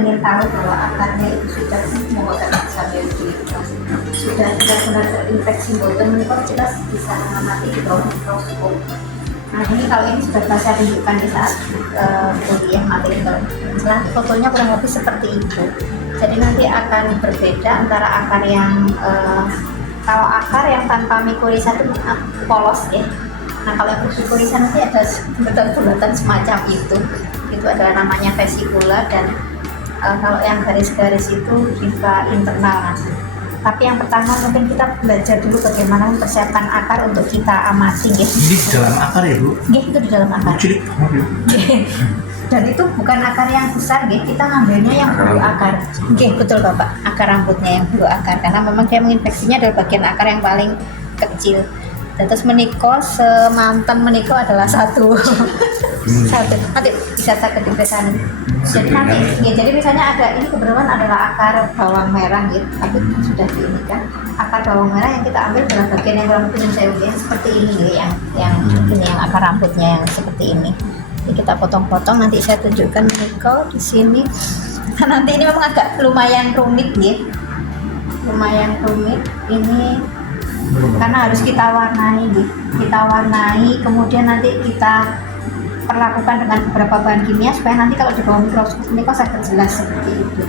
ingin tahu bahwa akarnya itu sudah menggunakan sambil sudah benar-benar terinfeksi boten menikah, jelas bisa mengamati di bawah mikroskop. Nah ini kalau ini sudah saya tunjukkan di saat kuliah materi kalau fotonya kurang lebih seperti itu. Jadi nanti akan berbeda antara akar yang kalau akar yang tanpa mikorisa itu polos ya. Nah kalau yang mikorisa nanti ada bulatan semacam itu adalah namanya vesicula, dan kalau yang garis-garis itu limfa internal. Tapi yang pertama mungkin kita belajar dulu bagaimana mempersiapkan akar untuk kita amati ya. Ini di dalam akar ya Bu? Ya, itu di dalam akar. Dan itu bukan akar yang besar ya, kita ngambilnya yang bulu akar. Betul Bapak, akar rambutnya yang bulu akar, karena memang dia menginfeksinya dari bagian akar yang paling kecil. Dan terus meniko, semantan meniko adalah satu. Nanti bisa saya kedipresan. Jadi nanti ya, jadi misalnya ada ini kebetulan adalah akar bawang merah gitu, tapi sudah ini kan akar bawang merah yang kita ambil adalah bagian yang rambut yang saya udah seperti ini ya, yang ini yang akar rambutnya yang seperti ini. Jadi kita potong-potong, nanti saya tunjukkan meniko di sini. Nah, nanti ini memang agak lumayan rumit ya, lumayan rumit ini karena harus kita warnai gitu. Kita warnai, kemudian nanti kita perlakukan dengan beberapa bahan kimia supaya nanti kalau di bawah mikroskop ini kok sangat jelas seperti itu.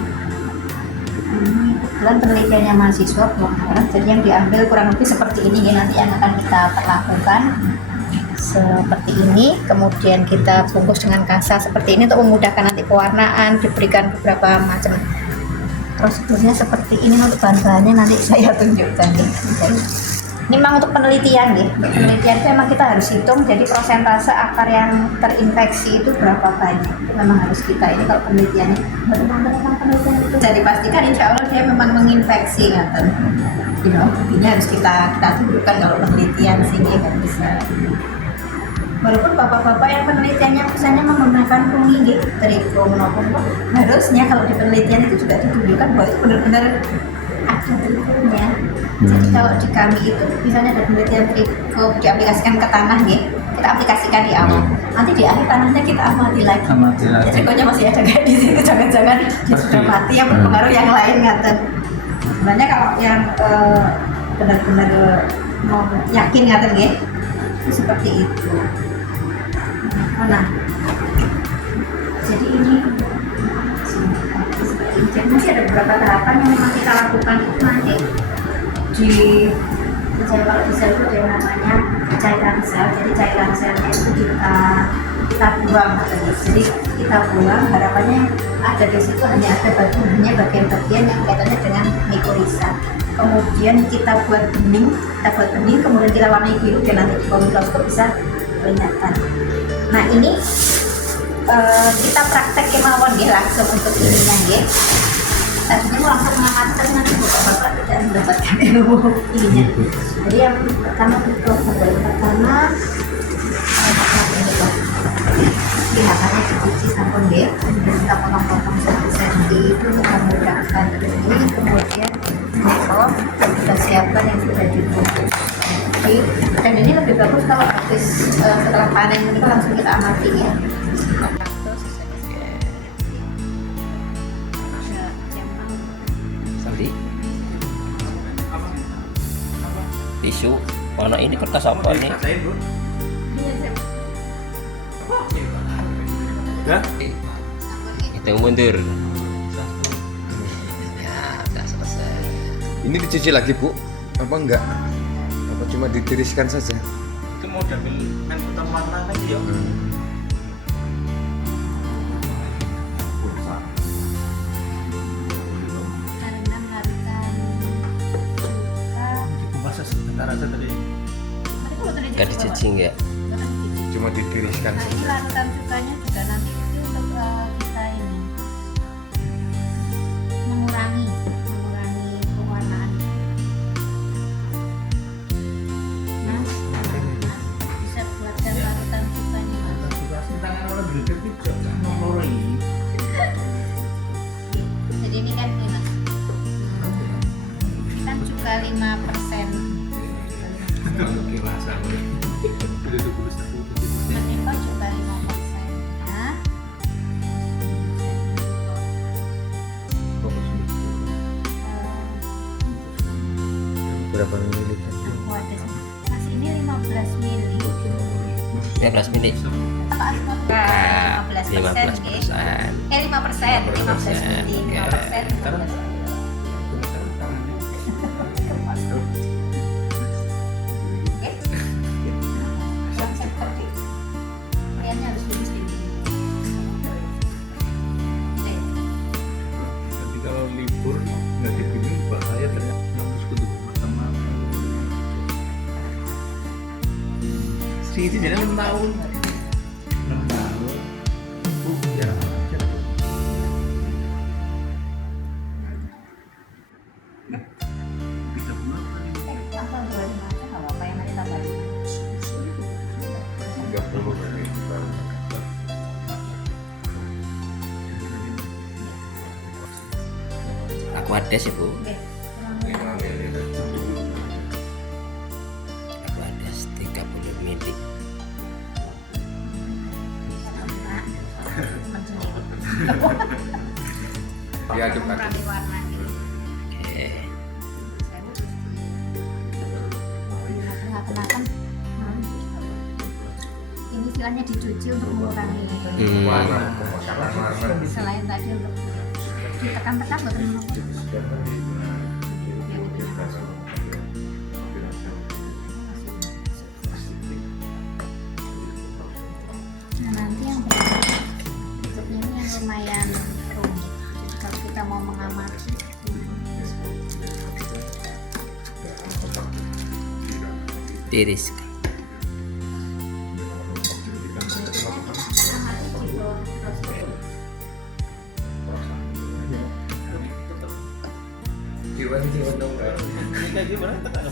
Ini kebetulan penelitiannya mahasiswa bawang merah, jadi yang diambil kurang lebih seperti ini ya, nanti yang akan kita perlakukan seperti ini, kemudian kita bungkus dengan kasa seperti ini untuk memudahkan nanti pewarnaan, diberikan beberapa macam prosedurnya seperti ini. Untuk bahan-bahannya nanti saya tunjukkan ya. Ini memang untuk penelitian ya. Untuk penelitian itu memang kita harus hitung, jadi persentase akar yang terinfeksi itu berapa banyak. Itu memang harus kita, ini kalau penelitiannya memang penelitian itu bisa dipastikan insya Allah dia memang menginfeksi ngaten. Ini harus kita tunjukkan kalau penelitian sini kan bisa. Walaupun bapak-bapak yang penelitiannya misalnya menggunakan fungi gitu, trichum maupun harusnya kalau di penelitian itu juga ditunjukkan bahwa itu benar-benar ada trichumnya. Jadi kalau di kami itu misalnya ada penelitian trichum diaplikasikan ke tanah ya, kita aplikasikan di awal. Nanti di akhir tanahnya kita amati lagi. Jadi trichumnya masih ada kayak di situ, jangan-jangan dia sudah mati yang berpengaruh yang lain ngaten. Sebenarnya kalau yang benar-benar mau yakin ngaten ya, itu seperti itu. Nah, jadi ini jadi masih ada beberapa tahapan yang memang kita lakukan itu nanti di misalnya kalau di sel itu ada yang namanya cairan sel. Jadi cairan selnya itu kita buang, jadi kita buang, harapannya ada di situ hanya bagian-bagian yang kaitannya dengan mikorisa. Kemudian kita buat bening, kemudian kita warnai biru dan nanti di bawah mikroskop bisa kelihatan. Nah ini kita praktek kemauan ya langsung untuk ininya ya. Tadinya mau langsung mengamatkan, nanti bapak-bapak tidak mendapatkan ilmu ininya. Jadi yang pertama itu lihatannya dicuci sabun ya, kemudian kita potong-potong senti itu kita mudahkan ini, kemudian kita siapkan yang sudah dibungkus. Dan ini lebih bagus kalau habis setelah panen ini langsung kita amati ya. Sandi tisu mana ini, kertas apa nih? Kita mundur ya, udah selesai. Ini dicuci lagi Bu? Apa enggak? Apa cuma ditiriskan saja? Itu mau diambil main putar warna lagi ya? Masa sebentar aja tadi. Gak dicacing ya? Cuma ditiriskan Nah ini saja. larutan cukanya juga nanti itu untuk kita ini mengurangi pewarnaan. Mas, bisa buatkan larutan cukanya. Jadi ini kan ini Mas, ini kan cuka 5%. Meniko juga 5%. Nah, berapa mililiter? Aku ada mas ini 15 mili. 15 mili. Apa asma? 15%. 15%. 5%. 15 mili. 5%. Tapi kalau libur nggak dibimbing bahaya ternyata harus kudu sama si itu jadi 6 tahun 6 tahun ya aja. 3 bulan tadi. 30 mililiter. Aquades ya, Bu. 5 mililiter. Aquades 30 mili. Ya aduk-aduk. Oke. Ini istilahnya dicuci untuk mengurangi Warna. selain tadi untuk ditekan-tekan betul nah nanti yang berikutnya ini yang lumayan rumit. Jadi kalau kita mau mengamati Tiris. Jiwan dong. Kayak gimana tekan?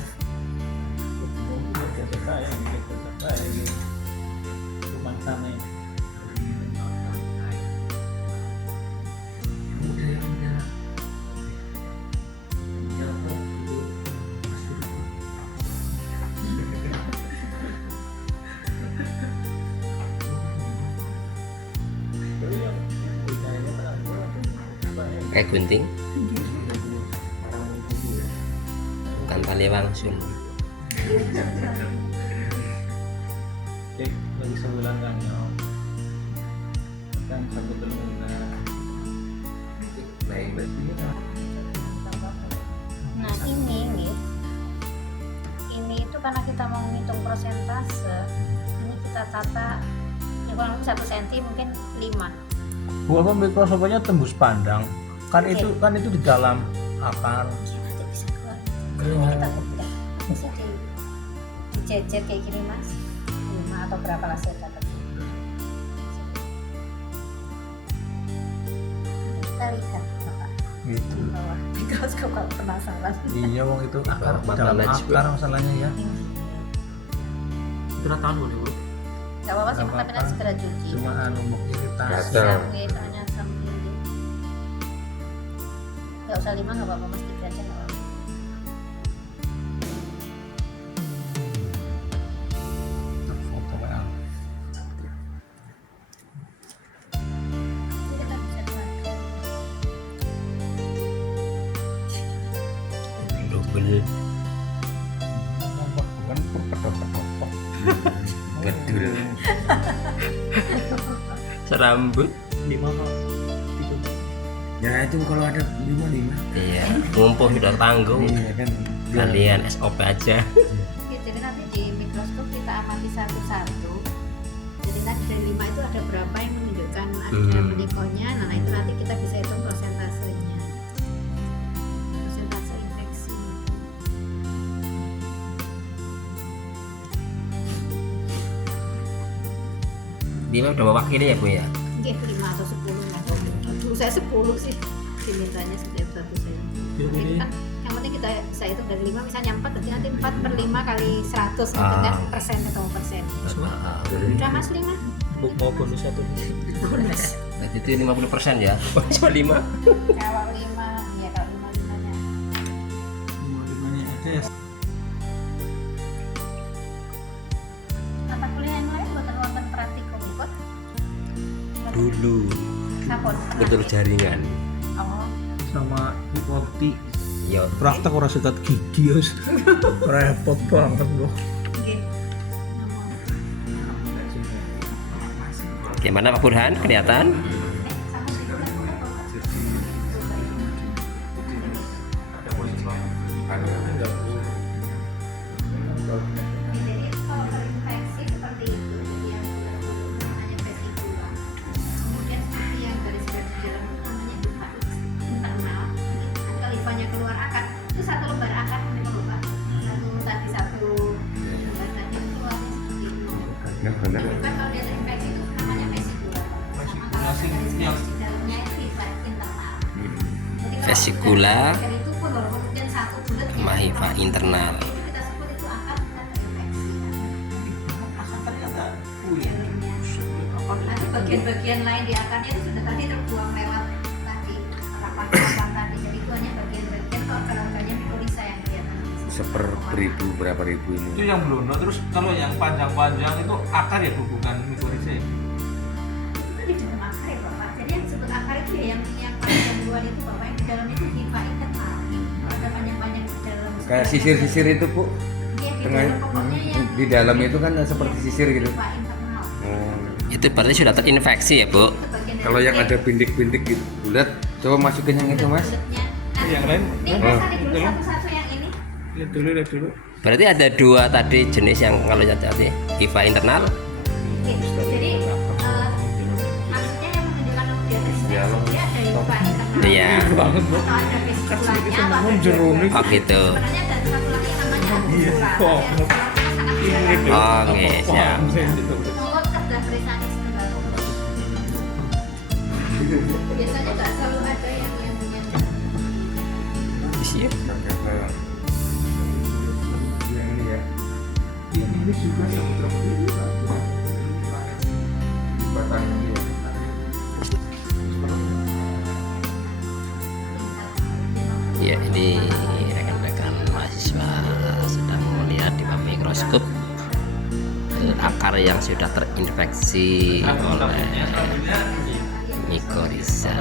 Biasa saya, biasa saya ini. Cuma sana ini. Kayak gunting. Bukan tali wangsul. Cek lagi sebulan kan ya. Kan satu telur nah ini itu karena kita mau menghitung persentase ini kita tata ya kurang lebih 1 cm mungkin 5 Bu, apa mikroskopnya tembus pandang? Kan Oke. itu di dalam akar. itu bisa keluar ini kita buka bisa dijejer kayak gini mas 5 atau berapa lah saya dapat kita lihat Bapak Gitu. di bawah mikroskop kalau penasaran Iya, wong itu akar Mata dalam najwa. akar masalahnya ya. Itu tahu dulu. nggak apa-apa sih Nggak tapi apa-apa. nanti segera cuci Cuma anu mau iritasi. Gatal. sampai soalnya sampai nggak usah 5 nggak apa-apa mas 3 aja nggak apa-apa Foto ya. Jadi kita bisa keluarkan. Double. Bukan pedot-pedot. Bedul. Serambut. 5 kok. Ya itu kalau ada 5. Iya. Ngumpul di tanggung. Iya kan. Kalian SOP aja. Ya, jadi nanti di mikroskop kita amati satu-satu. Jadi nanti dari 5 itu ada berapa yang menunjukkan ada menikonya. Nah itu nanti kita bisa hitung persentasenya. Persentase infeksi. Dia udah mewakili ya, Bu ya. Oke, 5 atau 10 lah. Dulu saya 10 sih dimintanya setiap 1 cm. Nanti itu kan yang penting kita bisa hitung dari 5 misalnya 4 berarti nanti 4 per 5 kali 100 gitu kan persen atau persen. Udah mas 5 Bu mau bonus satu. bonus. Berarti itu 50% ya. Cuma 5. Kalau 5 ya kalau 5-5-nya. 5-5-nya ada ya. Mata kuliah yang lain buat wonten praktikum ikut. Dulu Sapon. betul jaringan. Oh, Sama IoT. Ya Ya. Praktek ora sikat gigi wis repot banget loh. Nggih. Gimana Pak Burhan? Kelihatan? Sama sedulur apa, Pak? Jadi kalau terinfeksi seperti itu, jadi yang namanya vesikula. Kemudian seperti yang garis-garis di dalam itu namanya lifa internal. Kalau lifanya keluar akar, itu satu lembar akar ini loh Pak. Satu lembar tadi itu keluarnya seperti itu. Nah, benar. Kan kalau dia terinfeksi itu namanya vesikula. Sama kalau ada garis-garis di dalamnya itu lifa internal. Jadi kalau Vesikula, akar itu pun baru kemudian satu bulatnya. sama hifa internal. Itu kita sebut itu akar bukan terinfeksi. Nanti bagian-bagian lain di akarnya itu sudah tadi terbuang lewat tadi rapat-rapat tadi. Jadi itu hanya bagian-bagian kok akarnya mikorisa yang kelihatan. Seper-beribu berapa ribu Itu ini? yang belum. Terus kalau yang panjang-panjang itu akar ya Bu, bukan mikorisa ya? Itu di dalam akar ya Bapak. Jadi yang disebut akar itu ya yang panjang luar itu Bapak, yang di dalam itu hifa internal. Ada panjang-panjang di dalam. Kayak sisir-sisir itu Bu. Iya, di Tengah dalam pokoknya yang di dalam itu kan seperti sisir gitu. hifa internal. Oh. Itu berarti sudah terinfeksi ya Bu? Itu bagian dari Kalau yang ada bintik-bintik gitu bulat, coba masukin yang itu Mas. kulitnya. Yang lain? Ini Oh. Mas tadi dulu satu-satu yang ini. Lihat dulu. Berarti ada dua tadi jenis yang kalau yang tadi hifa internal. Oke, jadi maksudnya yang menunjukkan di atas dia ada hifa internal. Iya. Banget Bu. Atau ada vesikulanya, atau ada Jeronik. Oh gitu. sebenarnya ada satu lagi yang namanya Iya. avaskular. Oh. Ada yang Oh, oke, siap. mulut kerja perisanis kembali. Biasanya nggak selalu ada yang Iya. Yang ini ya. Ini juga yang Batang ini ya. Ya, ini rekan-rekan mahasiswa sedang melihat di bawah mikroskop akar yang sudah terinfeksi oleh mikorrhiza.